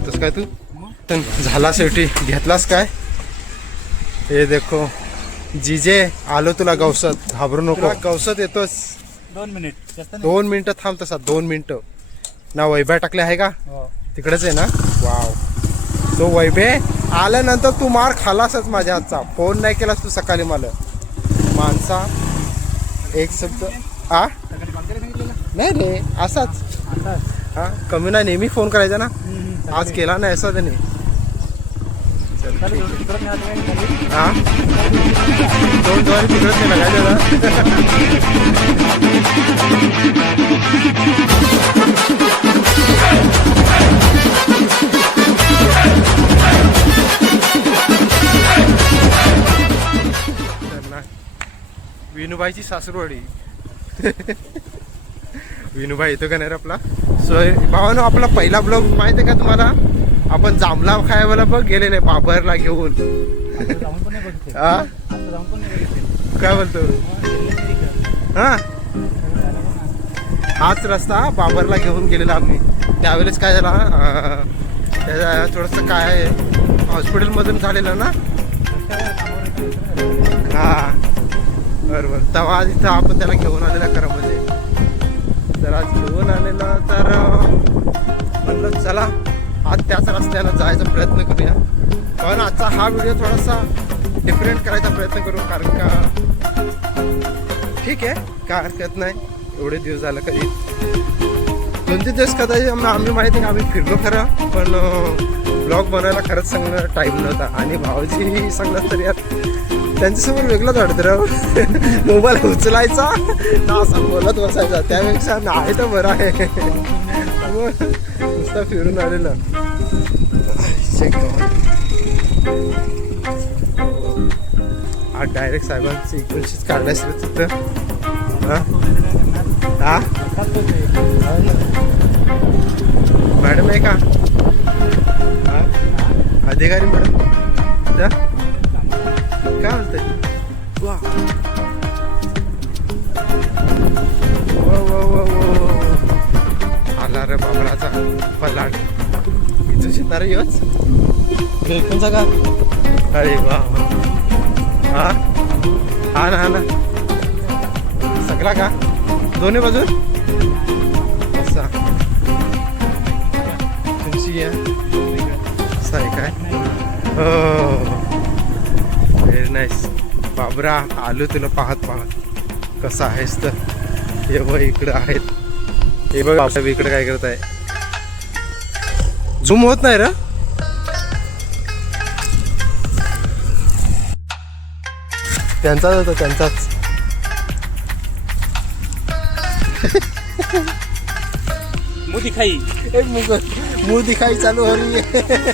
येतोस काय तू? झाला शेवटी घेतलास काय? हे देखो जीजे आलो तुला गवसत, घाबरू नको. गवसत येतोस 2 मिनिट 2 मिनिटं थांब तसा 2 मिनिटं ना. वैभ्या टाकले आहे का तिकडेच आहे ना? वाव. तो वैभे आल्यानंतर तू मार खालासच माझ्या हातचा. फोन नाही केलास तू सकाळी मला माणसा. एक शब्द आ नाही रे असाच हा कमी नाही. नेहमी फोन करायचा ना. आज केला नाही असा त्याने. हा 2 द्वारे तिकडच नाही लागायचं. विनूबाईची सासूरवाडी. विनूबाई येतो का नाही रे आपला? सो भावानो आपला पहिला ब्लॉग माहिती आहे का तुम्हाला? आपण जांभला खायला बघ गेलेले बाबरला घेऊन. हा काय बोलतो? हा हाच रस्ता बाबरला घेऊन गेलेला आम्ही. त्यावेळेस काय झाला त्याचा थोडंसं काय हॉस्पिटलमधून झालेलं ना. हा बरोबर. तेव्हा इथं आपण त्याला घेऊन आलेला खरंमध्ये. तर आज घेऊन आलेला तर म्हणलं चला आज त्याच रस्त्याला जायचा प्रयत्न करूया. पण आजचा हा व्हिडिओ थोडासा डिफरंट करायचा प्रयत्न करू. कारण का ठीक आहे काय हरकत नाही. एवढे दिवस झालं कधी 2-3 दिवस कदाचित आम्ही माहिती आहे का आम्ही फिरलो खरं. पण ब्लॉग बनायला खरंच चांगला टाईम नव्हता. आणि भाऊजीही सांगलं तरी त्यांच्यासमोर वेगळंच वाटतं राव. मोबाईल उचलायचा ना असं बोलत बसायचा. त्यापेक्षा नाही तर बरं आहे. नुसतं फिरून आलेलं. आज डायरेक्ट साहेबांची 19 काढायचं तिथं. हा मॅडम आहे का? अधिकारी मॅडम काय म्हणते? वा आला रे बाबराचा पलाट. इथून शिकणार योच कोणचा का? अरे वा हा हा ना हा ना सगळा का दोन्ही बाजू असा तुमची असं आहे काय? हो व्हेरी नाईस. बाबरा आलो तुला पाहत कसा आहेस तर. हे बघ इकडं आहेत. हे बघ बाबा इकडे काय करत आहे. झूम होत नाही रे. त्यांचाच होता त्यांचाच. मुंह दिखाई मुंह दिखाई चालू हो रही है.